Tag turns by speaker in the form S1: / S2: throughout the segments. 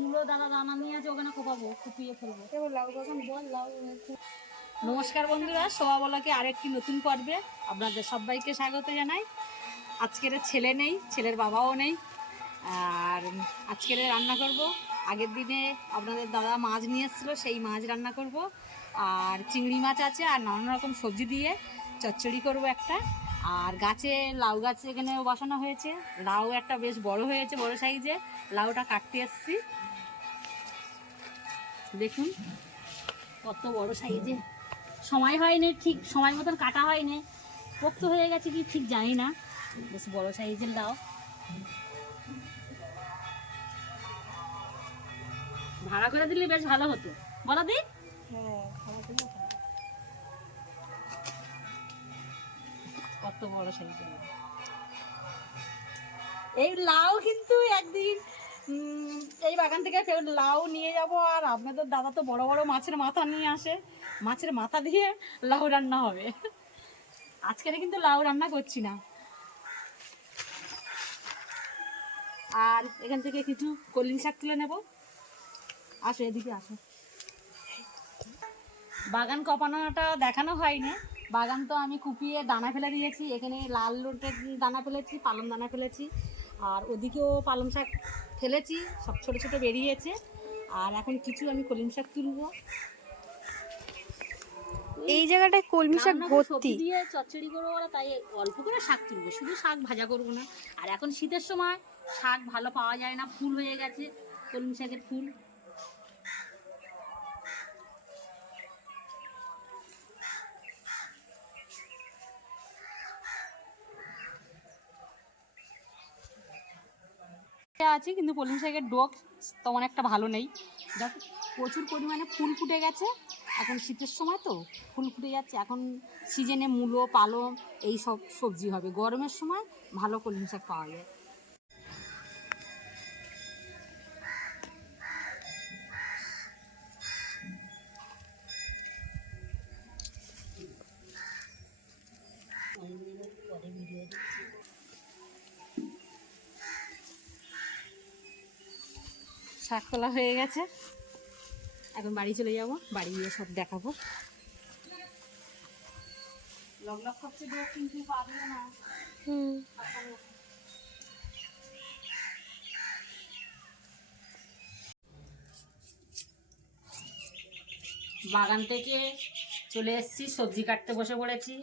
S1: মূলো দানা নিয়ে ওখানে কুপিয়ে নমস্কার বন্ধুরা, শোভা বলাকে আরেকটি নতুন পর্বে আপনাদের সবাইকে স্বাগত জানাই। আজকের ছেলে নেই, ছেলের বাবাও নেই, আর আজকের রান্না করব। আগের দিনে আপনাদের দাদা মাছ নিয়ে এসেছিল, সেই মাছ রান্না করব। আর চিংড়ি মাছ আছে, আর নানান রকম সবজি দিয়ে চচ্চড়ি করব একটা। আর গাছে, লাউ গাছ এখানে বসানো হয়েছে। লাউ একটা বেশ বড় হয়েছে, বড় সাইজে লাউটা কাটতে এসেছি। দেখুন, কত বড় সাইজে সময় হয়নি, ঠিক সময় মতন কাটা হয়নি। পোক্ত হয়ে গেছে কি ঠিক জানি না। বেশ বড় সাইজের লাউ। ভাড়া করে দিলে বেশ ভালো হতো। বলো দি কত বড় সাইজের। এই লাউ কিন্তু একদিন এই বাগান থেকে কেউ লাউ নিয়ে যাব, আর আপনাদের দাদা তো বড় বড় মাছের মাথা নিয়ে আসে। মাছের মাথা দিয়ে লাউ রান্না হবে। আজকের কিন্তু লাউ রান্না করছি না। আর এখান থেকে কিছু কলিং শাক তুলে নেব। আসো এদিকে আসো। বাগান কপানোটা দেখানো হয়নি। বাগান তো আমি কুপিয়ে দানা ফেলে দিয়েছি। এখানে লাল লোটের দানা ফেলেছি পালং দানা ফেলেছি। আর ওদিকেও পালং শাক ফেলেছি সব ছোটো ছোটো বেরিয়েছে। আর এখন কিছু আমি কলিম শাক তুলবো।
S2: এই জায়গাটায় কলমি শাক ভর্তি।
S1: দিয়ে চচ্চড়ি করব বলে তাই অল্প করে শাক তুলবো শুধু শাক ভাজা করব না। আর এখন শীতের সময় শাক ভালো পাওয়া যায় না ফুল হয়ে গেছে কলমি শাকের ফুল। আছে, কিন্তু পলিং শাকের ডোক তেমন একটা ভালো নেই। দেখো, প্রচুর পরিমাণে ফুল ফুটে গেছে, এখন শীতের সময় তো, ফুল ফুটে যাচ্ছে। এখন সিজনে মূলো, পালং, এই সব সবজি হবে। গরমের সময় ভালো কলমি শাক পাওয়া যায়। শাক তোলা হয়ে গেছে। এখন বাড়ি চলে যাব বাড়ি গিয়ে সব দেখাবো। লগ লগ করছে কিন্তু পারবে না।
S2: হুম।
S1: বাগান থেকে চলে এসেছি সবজি কাটতে বসে পড়েছি।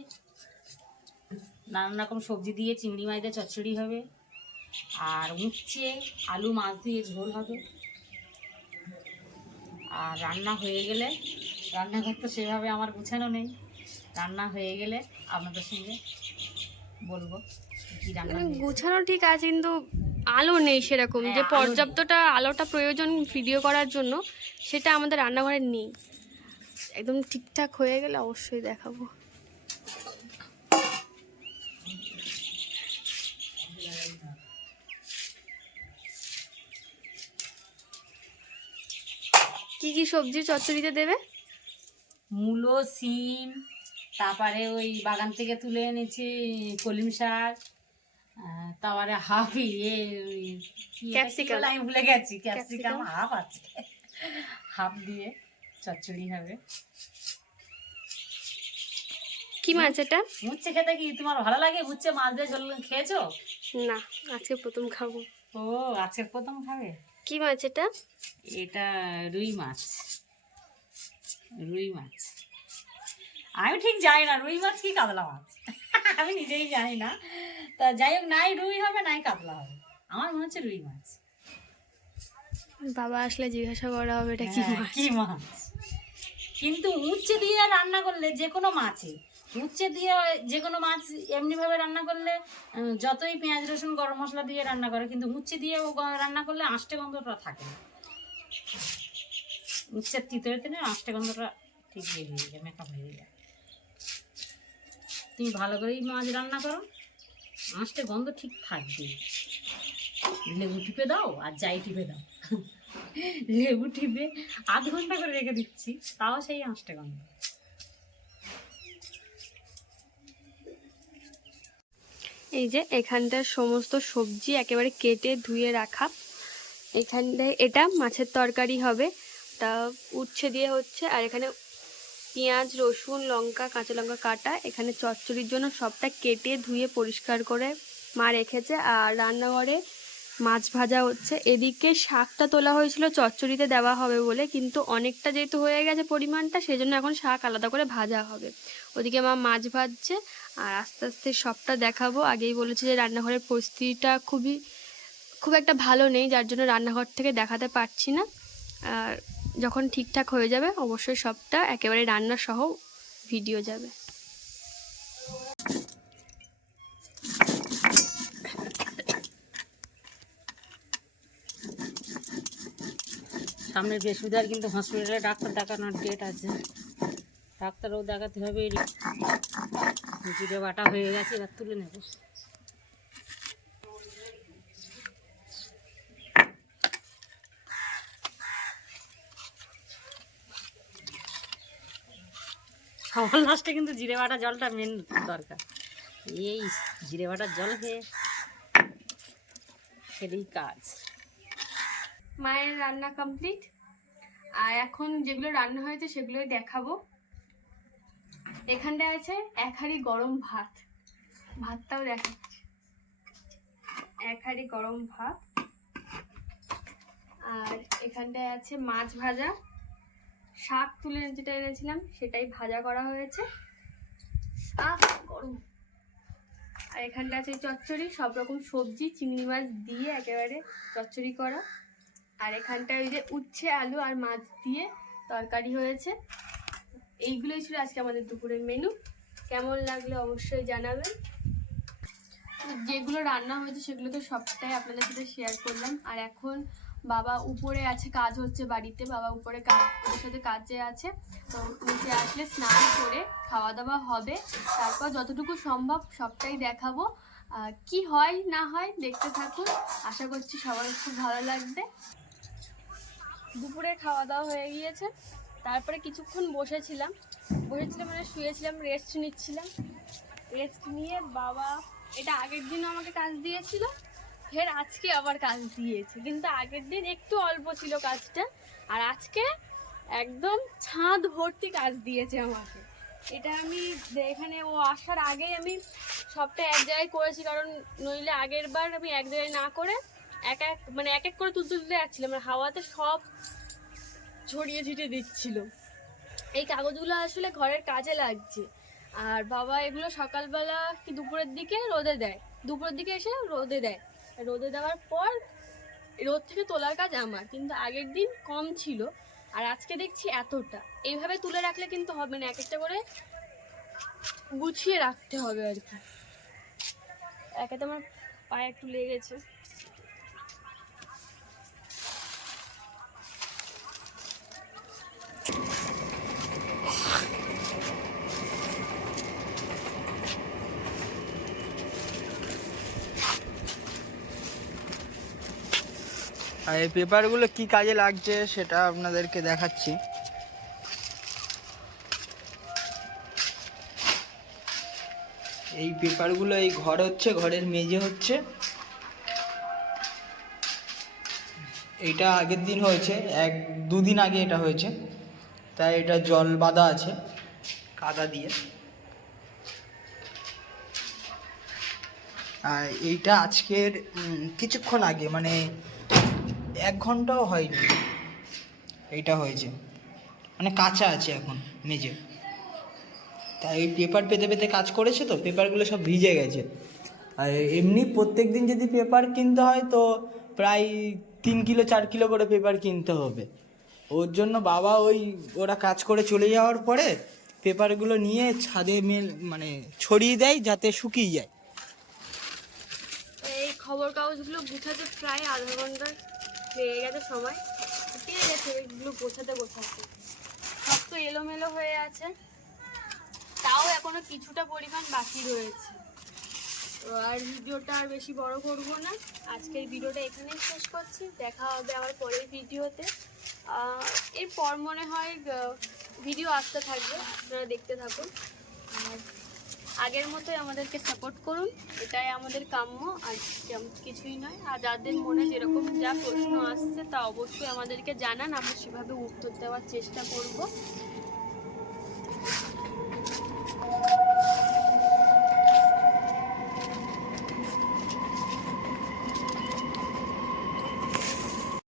S1: নানান রকম সবজি দিয়ে চিংড়ি মাছ দিয়ে চচ্চড়ি হবে। আর উচ্ছে আলু মাছ দিয়ে ঝোল হবে। আর রান্না হয়ে গেলে রান্নাঘর তো সেভাবে আমার গুছানো নেই। রান্না হয়ে গেলে আপনাদের সঙ্গে বলব কি রান্না
S2: গুছানো ঠিক আছে কিন্তু আলো নেই সেরকম।
S1: হ্যাঁ,
S2: যে পর্যাপ্তটা আলোটা প্রয়োজন ভিডিও করার জন্য সেটা আমাদের রান্নাঘরে নেই। একদম ঠিকঠাক হয়ে গেলে অবশ্যই দেখাবো। কি কি সবজি চচ্চড়িতে দেবে?
S1: মূলো সিম তারপরে ওই বাগান থেকে তুলে এনেছি কলিম শাক তারপরে হাফ ইয়ে ওই কি এটা কি
S2: Capsicum.
S1: বলে? আমি ভুলে গেছি ক্যাপসিকাম হাফ আছে। হাফ দিয়ে চচ্চড়ি হবে।
S2: কি মাছ এটা?
S1: উচ্ছে খেতে কি তোমার ভালো লাগে? উচ্ছে মাছ দিয়ে ঝোল খেয়েছো?
S2: না আজকে প্রথম খাব।
S1: ও আজকের প্রথম খাবে?
S2: কি মাছ এটা?
S1: এটা রুই মাছ। রুই মাছ। আমি ঠিক জানি না রুই মাছ কি কাতলা মাছ? আমি নিজেই জানি না। তা যাই হোক নাই রুই হবে নাই কাতলা হবে। আমার মনে হচ্ছে রুই মাছ।
S2: বাবা আসলে জিজ্ঞাসা করা হবে এটা কি
S1: হ্যাঁ,
S2: মাছ?
S1: কি মাছ? কিন্তু উচ্ছে দিয়ে রান্না করলে যে কোনো মাছে উচ্ছে দিয়ে যে কোনো মাছ এমনিভাবে রান্না করলে যতই পেঁয়াজ, রসুন, গরম মশলা দিয়ে রান্না করে, কিন্তু উচ্ছে দিয়ে রান্না করলে আষ্টে গন্ধটা থাকে না। উচ্ছের তিতরে তিনে আষ্টে গন্ধটা ঠিক বেরিয়ে যায় মেকআপ হয়ে যায়। তুমি ভালো করেই মাছ রান্না করো আঁশটে গন্ধ ঠিক থাকবে। লেবু টিপে দাও আর যাই টিপে দাও। লেবু টিপে আধ ঘণ্টা করে রেখে দিচ্ছি, তাও সেই আঁশটে গন্ধ।
S2: এই যে এখানটার সমস্ত সবজি একেবারে কেটে ধুয়ে রাখা। এখানটায় এটা মাছের তরকারি হবে। তা উচ্ছে দিয়ে হচ্ছে, আর এখানে পেঁয়াজ, রসুন, লঙ্কা, কাঁচা লঙ্কা কাটা। এখানে চচ্চড়ির জন্য সবটা কেটে ধুয়ে পরিষ্কার করে মা রেখেছে। আর রান্নাঘরে মাছ ভাজা হচ্ছে। এদিকে শাকটা তোলা হয়েছিল, চচ্চড়িতে দেওয়া হবে বলে। কিন্তু অনেকটা যেহেতু হয়ে গেছে পরিমাণটা সেই জন্য এখন শাক আলাদা করে ভাজা হবে। ওদিকে মা মাছ ভাজছে আর আস্তে আস্তে সবটা দেখাবো। আগেই বলেছি যে রান্নাঘরের পরিস্থিতিটা খুবই, খুব একটা ভালো নেই, যার জন্য রান্নাঘর থেকে দেখাতে পারছি না। আর যখন ঠিকঠাক হয়ে যাবে, অবশ্যই সবটা একেবারে রান্না সহ ভিডিও যাবে।
S1: সামনে বৃহস্পতিবার কিন্তু হসপিটালে ডাক্তার দেখানোর ডেট আছে। ডাক্তারও দেখাতে হবে জিরে বাটা হয়ে গেছে, এবার তুলে নেব। সবার লাস্টে কিন্তু জিরে বাটা জলটা মেন দরকার। এই জিরে বাটার জল খেয়ে খেলেই কাজ।
S2: মায়ের রান্না কমপ্লিট আর এখন যেগুলো রান্না হয়েছে সেগুলোই দেখাবো। এখানটায় আছে এক হাঁড়ি গরম ভাত। ভাতটাও দেখাচ্ছি। এক হাঁড়ি গরম ভাত। আর এখানটায় আছে মাছ ভাজা। শাক তুলে যেটা এনেছিলাম, সেটাই ভাজা করা হয়েছে। আহ, গরম। আর এখানটা আছে চচ্চড়ি, সব রকম সবজি, চিংড়ি মাছ দিয়ে একেবারে চচ্চড়ি করা। আর এখানটায় ওই যে উচ্ছে, আলু আর মাছ দিয়ে তরকারি হয়েছে। এইগুলোই ছিল আজকে আমাদের দুপুরের মেনু কেমন লাগল অবশ্যই জানাবেন। যেগুলো রান্না হয়েছে সেগুলো তো সবটাই আপনাদের সাথে শেয়ার করলাম। আর এখন বাবা উপরে আছে, কাজ হচ্ছে বাড়িতে। বাবা উপরে কাজ সাথে কাজে আছে। তো নিচে আসলে স্নান করে খাওয়া দাওয়া হবে। তারপর যতটুকু সম্ভব সবটাই দেখাবো। কি হয়, না হয় দেখতে থাকুন। আশা করছি সবার খুব ভালো লাগবে। দুপুরে খাওয়া দাওয়া হয়ে গিয়েছে। তারপরে কিছুক্ষণ বসেছিলাম। বসেছিলাম মানে শুয়েছিলাম রেস্ট নিচ্ছিলাম। রেস্ট নিয়ে বাবা, এটা আগের দিন আমাকে কাজ দিয়েছিল, ফের আজকে আবার কাজ দিয়েছে। কিন্তু আগের দিন একটু অল্প ছিল কাজটা, আর আজকে একদম ছাদ ভর্তি কাজ দিয়েছে আমাকে। এটা আমি এখানে ও আসার আগেই আমি সবটা এক জায়গায় করেছি, কারণ নইলে আগের বার আমি এক জায়গায় না করে এক এক মানে এক এক করে তুলতে তুলতে যাচ্ছিলাম। মানে হাওয়াতে সব ছড়িয়ে ছিটিয়ে দিচ্ছিল। এই কাগজগুলো আসলে ঘরের কাজে লাগছে। আর বাবা এগুলো সকালবেলা কি দুপুরের দিকে রোদে দেয়? দুপুরের দিকে এসে রোদে দেয়। রোদে দেওয়ার পর রোদ থেকে তোলার কাজ আমার, কিন্তু আগের দিন কম ছিল। আর আজকে দেখছি এতটা। এইভাবে তুলে রাখলে কিন্তু হবে না, এক একটা করে গুছিয়ে রাখতে হবে আর কি। একে তো আমার পায়ে একটু লেগেছে।
S3: আর এই পেপারগুলো কি কাজে লাগছে সেটা আপনাদেরকে দেখাচ্ছি। এই পেপারগুলো এই ঘর হচ্ছে, ঘরের মেঝে হচ্ছে। এইটা আগের দিন হয়েছে, এক দুদিন আগে এটা হয়েছে। তাই এটা জল বাঁধা আছে, কাদা দিয়ে। আর এইটা আজকের কিছুক্ষণ আগে মানে এক ঘন্টাও হয়নি। এইটা হয়েছে। মানে কাঁচা আছে এখন মেঝে। তাই এই পেপার পেতে পেতে কাজ করেছে তো? পেপারগুলো সব ভিজে গেছে। আর এমনি প্রত্যেক দিন যদি পেপার কিনতে হয় তো প্রায় তিন কিলো, চার কিলো করে পেপার কিনতে হবে। ওর জন্য বাবা ওই, ওরা কাজ করে চলে যাওয়ার পরে পেপারগুলো নিয়ে ছাদে মেল মানে ছড়িয়ে দেয় যাতে শুকিয়ে যায়।
S2: এই খবর কাগজগুলো গুছাতে প্রায় আধা ঘণ্টা লেগে গেছে সময় ঠিক গেছে, এগুলো গোছাতে গোছাতে। সব তো এলোমেলো হয়ে আছে। তাও এখনও কিছুটা পরিমাণ বাকি রয়েছে। তো আর ভিডিওটা আর বেশি বড় করব না। আজকে এই ভিডিওটা এখানেই শেষ করছি। দেখা হবে আবার পরের ভিডিওতে। এরপর মনে হয় ভিডিও আসতে থাকবে। আপনারা দেখতে থাকুন। আগের মতোই আমাদেরকে সাপোর্ট করুন। এটাই আমাদের কাম্য, আর কিছুই নয়। আর যাদের মনে যেরকম যা প্রশ্ন আসছে, তা অবশ্যই আমাদেরকে জানান। আমরা সেভাবে উত্তর দেওয়ার চেষ্টা করব।